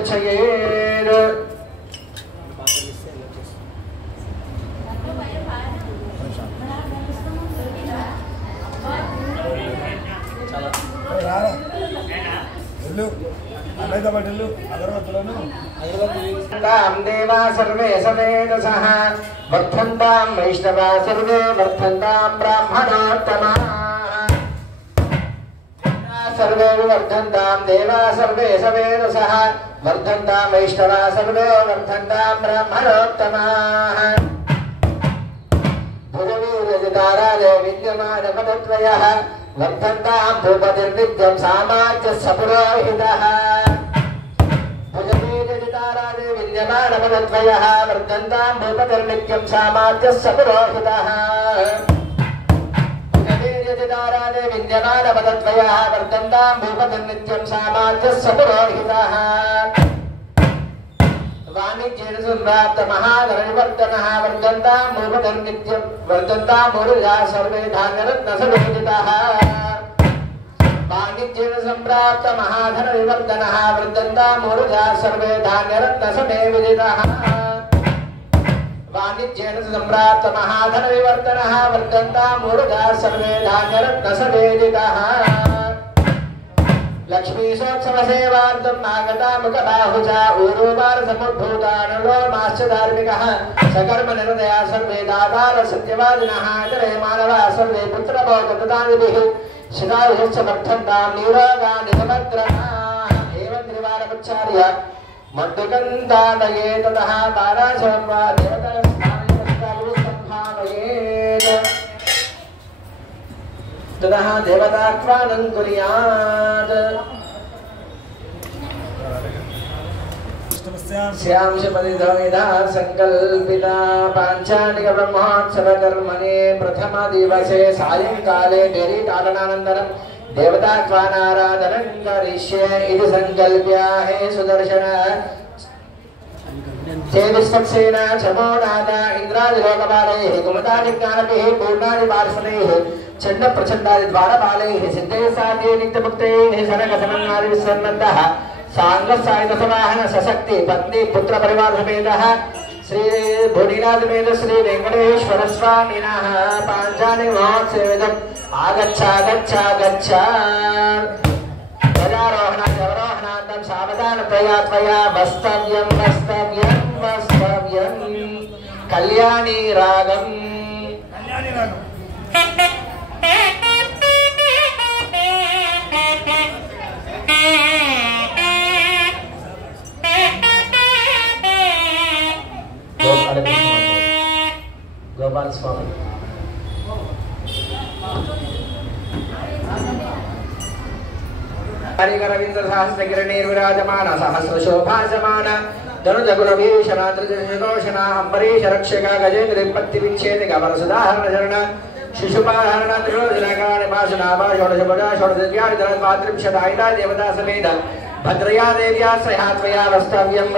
चर्चयेत् तां देवा सर्वे सवेदसः वर्धन्तां वैष्णवा सर्वे वर्धन्तां ब्राह्मणोत्तमाः सर्वे वर्धन्तां देवा सर्वे सवेदसः वर्धन्तां वैष्णवा सर्वे वर्धन्तां ब्राह्मणोत्तमाः भुजवीर्यजिताराले विद्यमानपदद्वयः वर्धन्तां भूपतिर्विद्यं सामाज्यस्सपुरोहितः भुजवीर्यजिताराले विद्यमानपदद्वयः वर्धन्तां भूपतिर्नित्यं सामाज्यस्सपुरोहितः भुजवीर्यजिताराले विद्यमानपदद्वयः वर्धन्तां भूपतिर्नित्यं सामाज्यस्सपुरोहितः वाणिज्येन सम्प्राप्त महाधननिवर्धनः वर्धन्तां भूपतिर्नित्यं वर्धन्तां मुरुजा सर्वे धान्यरत्नसमेदितः वाणिज्येन सम्प्राप्त महाधननिवर्धनः वर्धन्तां मुरुजा सर्वे धान्यरत्नसमेदितः वाणिज्येन सम्प्राप्त महाधननिवर्धनः वर्धन्तां मुरुजा सर्वे धान्यरत्नसमेदितः लक्ष्मीशोत्सवसेवार्थम् आगता मुखबाहुजा ऊरोपारसमुद्भूतानलो माश्च धार्मिकः सकर्मनिरतया सर्वे दातार सत्यवादिनः इतरे मानवाः सर्वे पुत्रभोगप्रदानिभिः शिरायुश्च वर्धन्तां निरोगान् निमग्रहाः एवं त्रिवारमुच्चार्य मण्डुकन्ताडये ततः ताराशं वा देवतास्वामिनस्ताविसम्भावयेत् ततः देवताह्वानं कुर्यात् श्यामशपतिधौनिधा संकल्पिता पाञ्चालिक ब्रह्मोत्सव कर्मणे प्रथम दिवसे सायंकाले डेरीटालनानन्तरं देवताह्वानाराधनं करिष्ये इति संकल्प्य हे सुदर्शन सेविस्वक्सेन चमोनाद इन्द्रादिलोकपालैः कुमतादिज्ञानभिः पूर्णादि पार्श्वदैः चण्ड प्रचण्डादि द्वारपालैः सिद्धैः साध्ये नित्यमुक्तैः शनकसनन्नादिविसन्नद्धः साङ्गसायुधसवाहन सशक्ति पत्नी पुत्र परिवार समेतः श्री भूनिनाथमेध श्री वेंकटेश्वर स्वामिनः पाञ्चानि महोत्सवेदम् आगच्छ गजारोहणावरोहणान्तं सावधानतया त्वया वस्तव्यं कल्याणी रागम् गोपाल स्वामी रवींद्र सहस्र किरणैर्विराजमान सहस्र शोभासमान धनुजगुणभीषण त्रिजघोषण अंबरीश रक्षक गजेन्द्र विपत्ति विच्छेदिक वरसुदाहरण शरण शिशुपाहरण त्रिलोचनकाणिपाशनाभाषोडशभुजा षोडशद्व्याधिधनद्वात्रिंशदायिता देवता समेत भद्रया देव्या सहा त्वया वस्तव्यं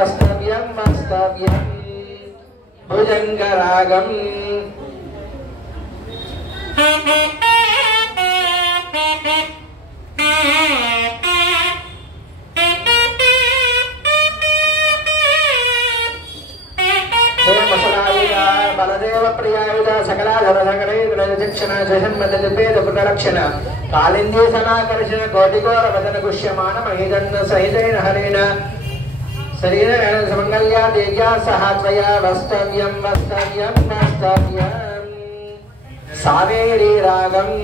भुजंगरागम् बलदेव प्रियायुध सकलाधर सकलैर्दक्षिण जषन्मदलिपेद पुटरक्षण कालिंदी समाकर्षण कोटिकोर वदन गुष्यमान महिदन्न सहितेन हरेण शरीरेण समंगल्या देव्या सह त्वया वस्तव्यं सावेरी रागम्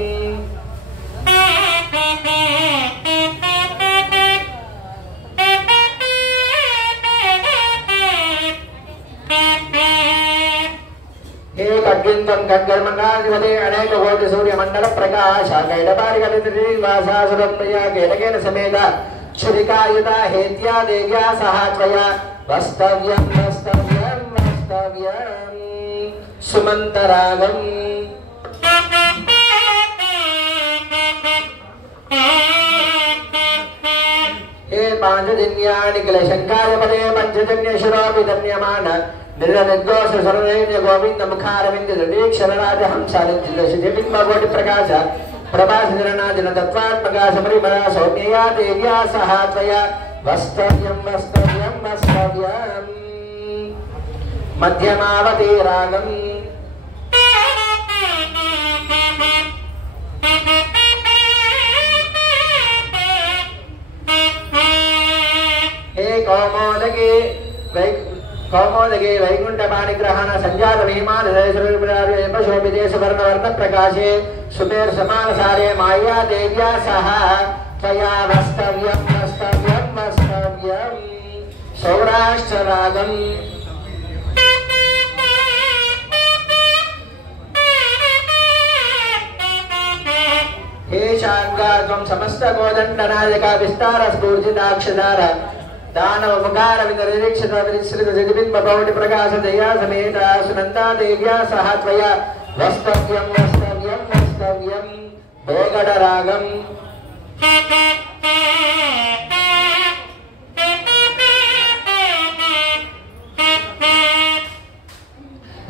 खड्गिंदं खड्गर्मणाधिपते अनेक कोटि सूर्य मंडल प्रकाश कैडपारिकलिवासासुरं प्रिया केटकेन समेत छुरिकायुधा हेत्या देव्या सह त्वया वस्तव्यं सुमन्तरागम् हे पांचजन्यानि किल शंकायपदे पंचजन्य शिरोपि धन्यमान निर्गोष सर्वैर्य गोविंद मुखारविंद दीक्षरराज हंसादिबिंबकोटि प्रकाश प्रभास निर्णादिन तत्वात्मका समरिमरा सौम्यया देव्या सह त्वया वस्तव्यं वस्तव्यं वस्तव्यं मध्यमावती रागम् हे कौमोदके वैकुंठपाणिग्रहण संजात भीमाशोभिते सुवर्णवर्ण प्रकाशे सुमेर समानसारे माया देव्या सह त्वया वस्तव्यं वस्तव्यं वस्तव्यं सौराष्ट्ररागम् हे शांगा त्वं समस्त कोदंडनायक विस्तार स्फूर्तिदाक्षदार दानव मुखार विनिरीक्षित विनिश्रित जगबिंब पौटी प्रकाश दया समेत सुनंदा देव्या सह त्वया वस्तव्यं वस्तव्यं वस्तव्यं बेगड रागम्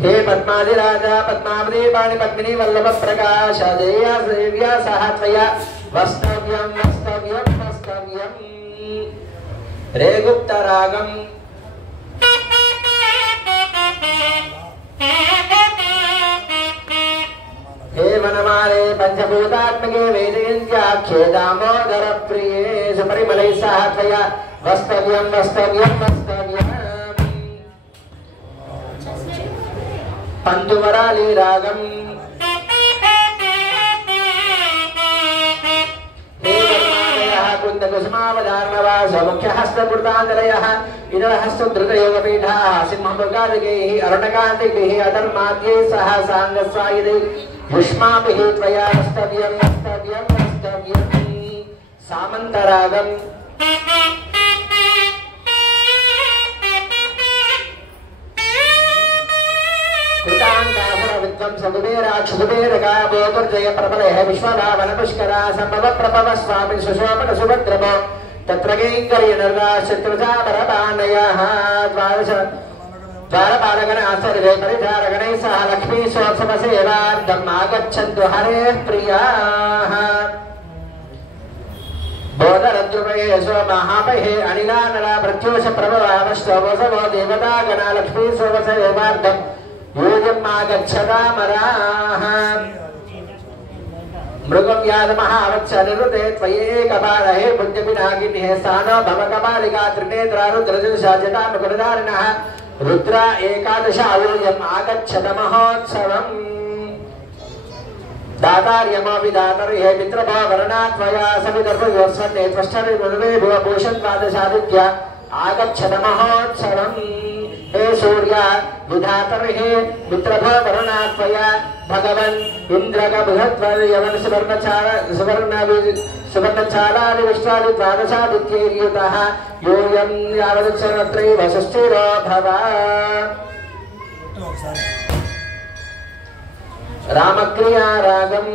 हे पद्मादिराजा पद्मावती पाणि पद्मिनी वल्लभ प्रकाश देया देव्या सह त्वया वस्तव्यं वस्तव्यं वस्तव्यं रे गुप्त रागम् हे वनमाले पंचभूतात्मके वेदयन्त्याख्ये दामोदर प्रिये सुपरिमलैः सह त्वया वस्तव्यं वस्तव्यं वस्तव्यं पंतुवराली रागम् कुन्दकुसुमावधारणवास मुख्यहस्तकृताञ्जलयः इदरहस्तधृतयोगपीठाः सिंहमृगादिकैः अरुणकान्तिकैः अधर्माद्यैः सह साङ्गस्वायुधैः युष्माभिः त्वया वस्तव्यं वस्तव्यं वस्तव्यं सामन्तरागम् सगुबेरकाबोधुर्जय प्रबलः विश्वभावन पुष्करा संभव प्रभव स्वामी सुशोभन सुभद्रमो तत्र गैङ्कर्यनर्गाश्चित्रजापरपानयः द्वारपालगणासर्वे परिधारगणैः सह लक्ष्मी सोत्सवसेवार्थम् आगच्छन्तु हरेः प्रियाः बोधरद्रुमये सोमहापहे अनिलानला प्रत्योष प्रभवावश्वसवो देवतागणा लक्ष्मी सोमसेवार्थम् यूयमागच्छदामराः मृगं यादमहावत्सनिरुते त्वयेकपालहे बुद्धिपिनाकिनिः स्थानो भवकपालिका त्रिनेत्रा रुद्रजटामकुलधारिणः रुद्रा एकादश आयूयम् आगच्छत महोत्सवम् दातार्यमो विदातर्हे मित्रभो वरणा त्वया सविदर्भयोस्वन्ने त्वष्टरिमृदवे भूषन् द्वादशादित्य आगच्छत महोत्सवम् हे सूर्य विधातर्हे मित्रभो वरुणा त्वया भगवन् इन्द्रकबृहद्वर्यवन् सुवर्णचालादि विश्वादि द्वादशादित्यैर्युतः यूयं यावदुत्सर्वत्रैव सुस्थिरो भव रामक्रिया रागम्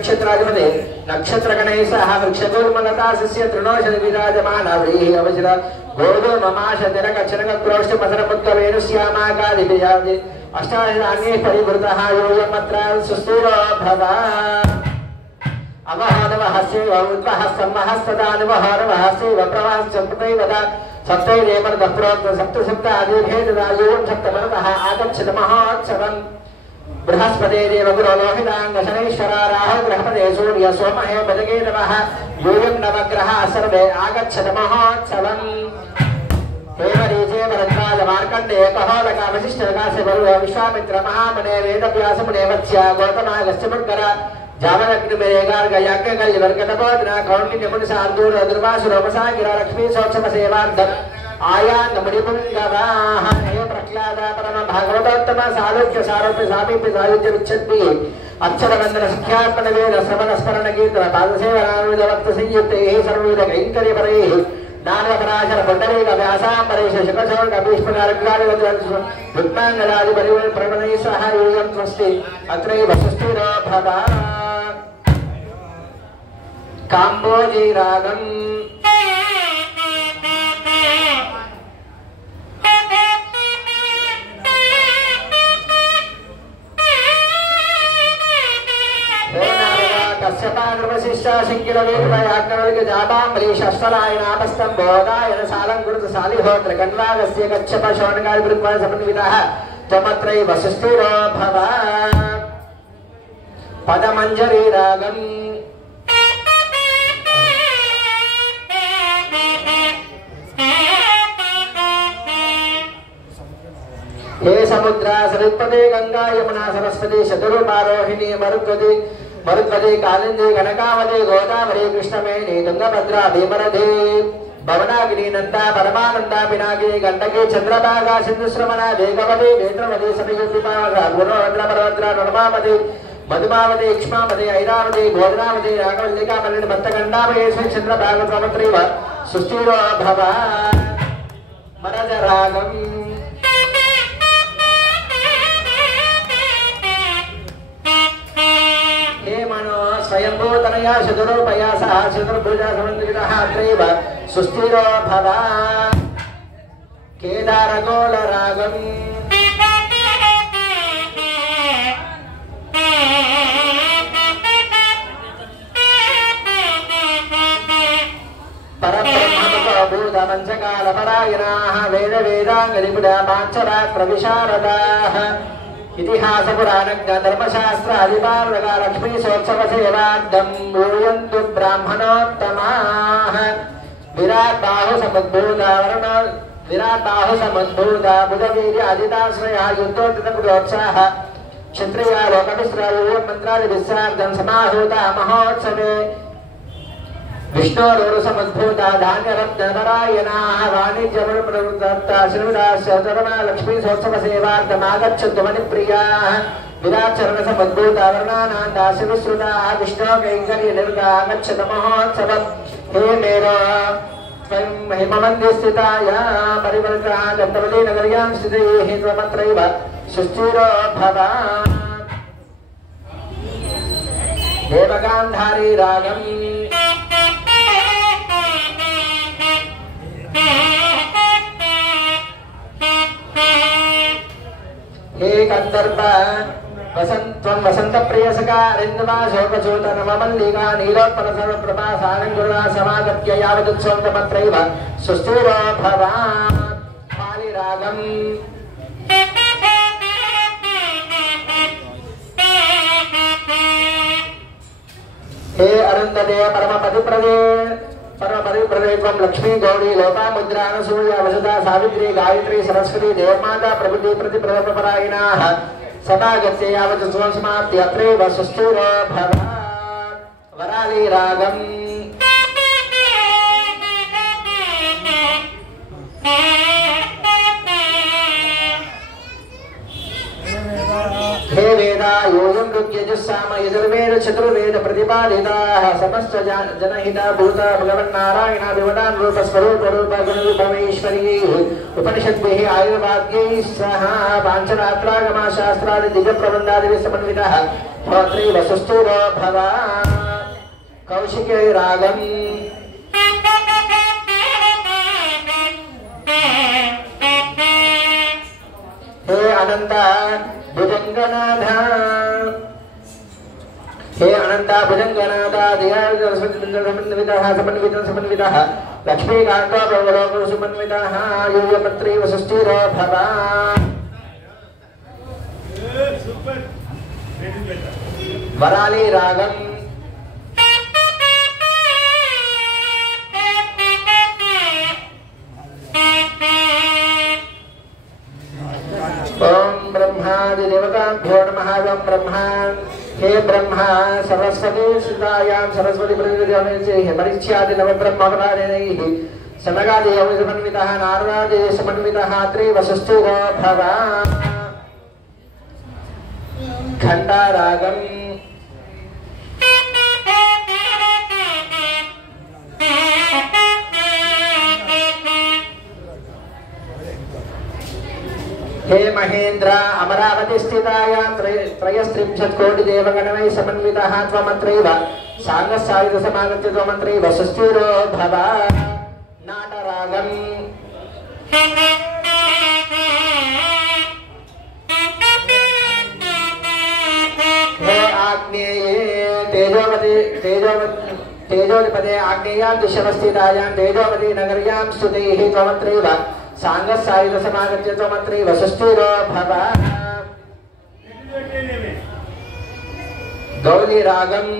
नक्षत्राधिपते नक्षत्रगणैः सह वृक्षगोर्मलता सस्य तृणोषधि विराजमान व्रीहि अवजर गोधूममाश तिलकचनकक्रोष्ठपसरमुक्तवेणुश्यामाकादिभिजाति अष्टादशान्यैः परिवृतः योऽयमत्र सुस्थिरो भव अवहानवहस्यैव उद्वहस्तम्वहस्तदानुवहारवहस्यैव प्रवासचम्प्रदैवद सप्तैरेमर्दः प्रोक्तः सप्तसप्तादिभेददायोन् सप्तमनतः आगच्छत महोत्सवम् बृहस्पते देवगुरो लोहिताङ्गशनैश्वरा राहु गृहपते सूर्य सोमहे बलगे नमः यूयं नवग्रहाः सर्वे आगच्छत महोत्सवम् हेमरीचे भरद्वाज मार्कण्डेय कहोलका वसिष्ठकास्य बरुह विश्वामित्र महामुने वेदव्यासमुने वत्स्य गौतमागस्त्य मुद्गर जावनग्निमेघार्ग याज्ञकल्यवर्गतपोधना कौण्डिन्यमुनिसार्दूर दुर्वासुरोपसागिरा लक्ष्मी सोत्सवसेवार्थम् आयान्तमुनिपुङ्गवाः हे प्रह्लादा परम भागवतोत्तम सालोक्य सारोप्य सामीप्य सायुज्य विच्छद्भिः अक्षरवन्दन शिख्यात्मनवेद श्रवणस्मरण कीर्तन पादसेवनानुविधवक्त संयुक्तैः सर्वविधकैङ्कर्यपरैः नानपराशर पुण्डरीक व्यासाम्बरेश शुकशौर्ग भीष्मगार्गादिवद्युग्माङ्गलादि परिवप्रवणैः सह यूयं स्वस्ति अत्रैव सुस्थिरो भव काम्बोजी रागम् कश्यपाग्रवशिष्टा शिङ्किलवेदयाज्ञवल्क्य जाबाम्बरीशस्वलायनापस्तं बोधायन सालङ्कृतसालिहोत्र कण्वागस्य कच्छप शोणकादिवृत्वा समन्वितः त्वमत्रैव सुस्थिरो भव पदमञ्जरी रागम् हे समुद्रा सरित्पदे गंगा यमुना सरस्वती शतरूपारोहिणी मरुत्वती कालिंदी गणकावती गोदावरी कृष्णवेणी तुंगभद्रा भीमरथी भवनागिनी नंदा परमानंदा पिनाकिनी गंडकी चंद्रभागा सिंधुश्रवणा वेगवती नेत्रवती समीयुक्तिपा गुरुभद्रा परभद्रा नर्मावती मधुमावती इक्ष्मावती ऐरावती गोदावती रागवल्लिका मल्लिनी मत्तगंडावयेश्वरी चंद्रभागवत्रैव सुस्थिरो भव मरज रागम् स्वयंभूतनया चतुरोपया सह चतुर्भुजा समन्वितः अत्रैव सुस्थिरो भव केदारगोलरागम् परब्रह्मभूतपञ्चकालपरायणाः वेदवेदाङ्गनिपुणा पाञ्चरात्रविशारदाः इतिहास पुराणज्ञ धर्मशास्त्र अधिपारगा लक्ष्मी सोत्सव सेवाद्दं भूयन्तु ब्राह्मणोत्तमाः विराट बाहु समुद्भूता बुधवीर्य अदिताश्रया युद्धोत्तमोत्साह क्षत्रिया लोकविश्राय मंत्रादिविस्सार्धं समाहूता महोत्सवे विष्णोरुसमुद्भूता धान्यरत्नपरायणाः वाणिज्यप्रवृत्ता श्रीविदास्यधर्मा लक्ष्मी सोत्सव सेवार्थमागच्छन्तु मणिप्रियाः विराट्चरणसमुद्भूता वर्णानां दास्यविश्रुताः विष्णोकैङ्कर्यनिर्गा आगच्छत महोत्सवम् हे मेरो स्वयं हेममन्दिरस्थिताया परिवर्तिताः गन्तवती नगर्यां स्थितैः त्वमत्रैव सुस्थिरो भव देवगान्धारी रागम् हे कंदर्प वसंत प्रिय सका अरिंदमा शोकचूत नवमल्लिका नीलोत्पल सर्वप्रभा सारंगुरा समागत्य यावदुत्सवन्तमत्रैव सुस्थिरो भव पालिरागम् हे अरुंधते परमपतिप्रदे त्वं लक्ष्मी गौरी लोपामुद्रा अनसूया वसुधा सावित्री गायत्री सरस्वती देवमाता प्रभृति प्रतिप्रपरायणाः समागत्य यावत् समाप्ति अत्रैव सुस्थिरो भव वराली रागम् हे वेदा योगं ऋग्यजुस्साम यजुर्वेद चतुर्वेद प्रतिपादिताः समस्त जनहिता भूता भगवन्नारायण विवदान रूप स्वरूप रूप गुणरूपमेश्वर्यैः उपनिषद्भिः आयुर्वाद्यैः सह पाञ्चरात्रागमा शास्त्रादि दिव्यप्रबन्धादिभिः समन्वितः अत्रैव सुस्थिरो भव कौशिके रागम् हे अनंत भुजंगनाथ हे अनंत भुजंगनाथ समन्वितः लक्ष्मीकान्तो भवलोको समन्वितः यूयपत्रैव सुस्थिरो भव वराली रागम् ओम ब्रह्मादिदेवताभ्यो नमः। ओम ब्रह्मा हे ब्रह्मा सरस्वती सुतायां सरस्वती प्रतिनिधिः परिच्छादि नवब्रह्मवराणैः सनगादेव समन्वितः नारदादेव समन्वितः अत्रैव सुस्थिरो भव घण्टारागम् हे महेन्द्र अमरावती स्थितायां त्रयस्त्रिंशत् कोटि देवगणैः समन्वितः त्वमत्रैव साङ्गस्सायुध समागत्य त्वमत्रैव सुस्थिरो भव नाटरागम् हे आग्नेये तेजोपदे आग्नेयां दिशवस्थितायां तेजोपदी नगर्यां स्तुतैः त्वमत्रैव सांगस्सायुधसमागत्य त्वमत्रैव सुस्थिरो भव गौलीरागम्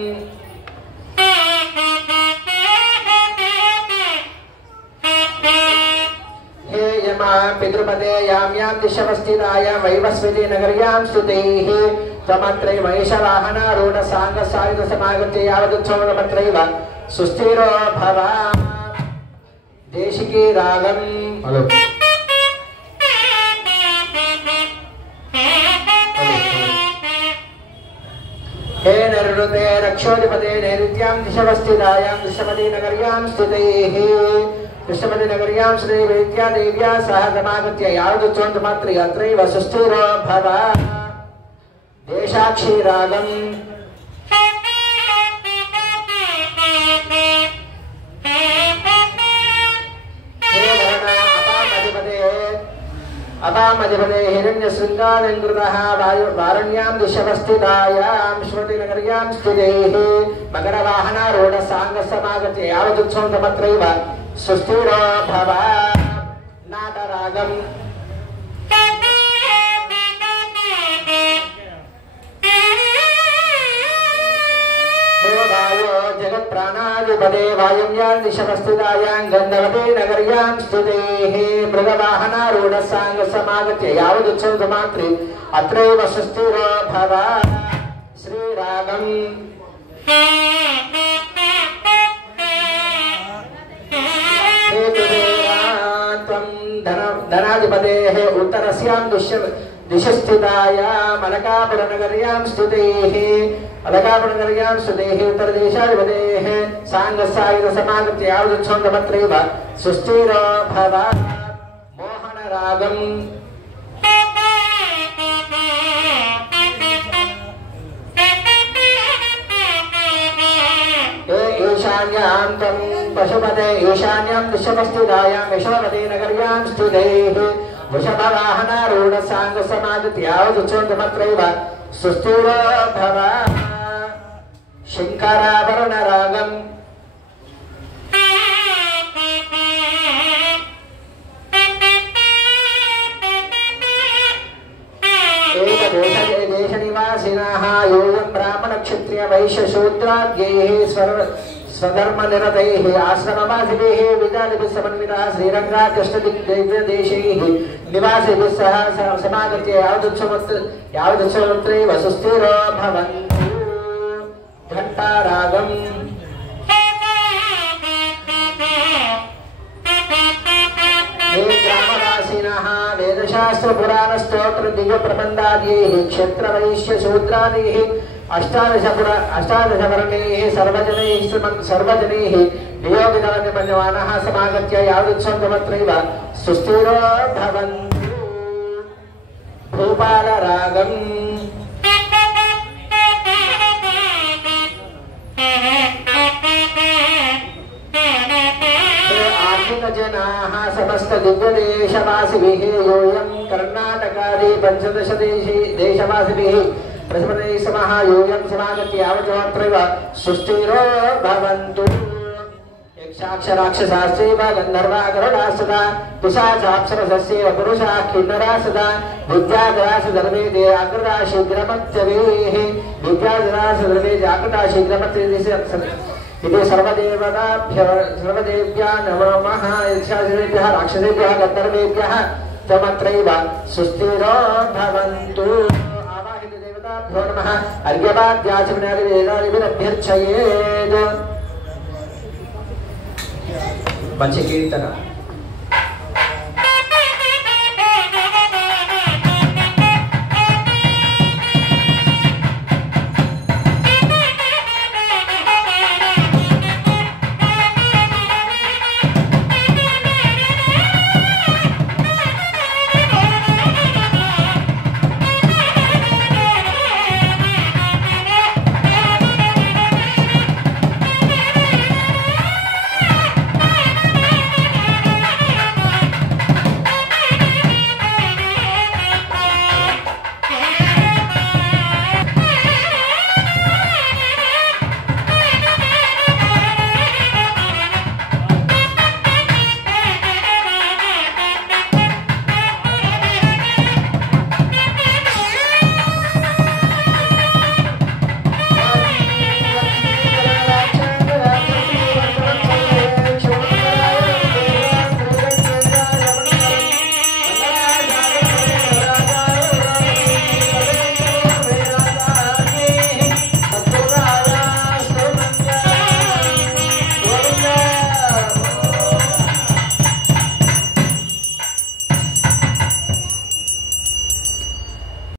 हे यमा पितृपदे याम्यां दिशवस्थितायां वैवस्वती नगर्यां स्तुतैः त्वमत्रैव ऐशवाहनारूढसाङ्गसायुधसमागत्य यावदुत्सवमत्रैव सुस्थिरो भव देशिकी रागम् हेलो हे नरुते रक्षोधिपते नैऋत्यां दिशवस्थितायां दिशमती नगर्यां स्थितैः दिशमती नगर्यां श्रीवेद्या देव्या सह समागत्य यावदुत्सवमत्रैव अत्रैव सुस्थिरो भव देशाक्षी रागम् अपामधिपते हिरण्यशृङ्गारङ्कृतः वारण्यां दिशवस्थितायां श्रुतिनगर्यां स्थितैः मकरवाहनारूढसाङ्गसमागत्य यावदुत्सवमत्रैव सुस्थिरो भव नाटरागम् जगत्प्राणाधिपते वायुव्यां दिशवस्थितायां गन्धवती नगर्यां स्थितैः मृगवाहनारूढसाङ्गसमागत्य यावदुत्सवमत्रैव अत्रैव सुस्थिरो भव श्रीरागम् धनाधिपतेः उत्तरस्यां दिशस्थितायां अलकापुरनगर्यां स्थितैः अलकापुरनगर्यां स्थितैः उत्तरदेशाधिपतेः सांगसायुधसमागत्य यावदुत्सवमत्रैव सुस्थिरो भव मोहनरागम् ईशान्यां त्वं पशुपते ईशान्यां दिशवस्थितायां यशोमती नगर्यां स्थितैः वृषभवाहनारूढसाङ्गसमागत्य यावदुत्सवमत्रैव सुस्थिरो भव शङ्कराभरणरागम् देशनिवासिनः यूयं ब्राह्मणक्षत्रिय वैश्यशूद्राद्यैः स्वधर्मनिरतैः आश्रमवासिभिः विद्यालयभिः समन्वितः श्रीरङ्गात्यष्टदिग्देशैः निवासिभिः सह समागत्य यावदुत्सवमत्रैव सुस्थिरो भवन्तु घण्टारागम् ग्रामवासिनः वेदशास्त्रपुराणस्तोत्रदिव्यप्रबन्धादीः क्षत्रवैश्यशूद्रादीः अष्टादशवर्णैः सर्वजनैः नियोगितमन्यमानः समागत्य यावदुत्सवमत्रैव सुस्थिरो भवन्तु भूपालरागम् जनाः समस्त दिव्यदेशवासिभिः यूयं कर्णाटकादि पंचदश देशवासिभिः प्रसमनैः समः यूयं समागत्य यावदुत्सवमत्रैव सुस्थिरो भवन्तु यक्षाक्षराक्षसाः चैव गन्धर्वाः गरुडाः सदा पिशाचाप्सरसस्यैव पुरुषाः किन्नराः सदा विद्याधराः सर्वे जागृताः शीघ्रमत्यवेः विद्याधराः सर्वे जागृताः शीघ्रमत्यवेः इति सर्वदेव्याः नमः यक्षासेभ्यः राक्षसेभ्यः गन्धर्वेभ्यः त्वमत्रैव सुस्थिरो भवन्तु आवाहित देवताभ्यो नमः अर्घ्यपाद्याचमनादिवेदादिभिरभ्यर्चयेत् पंचकीर्तन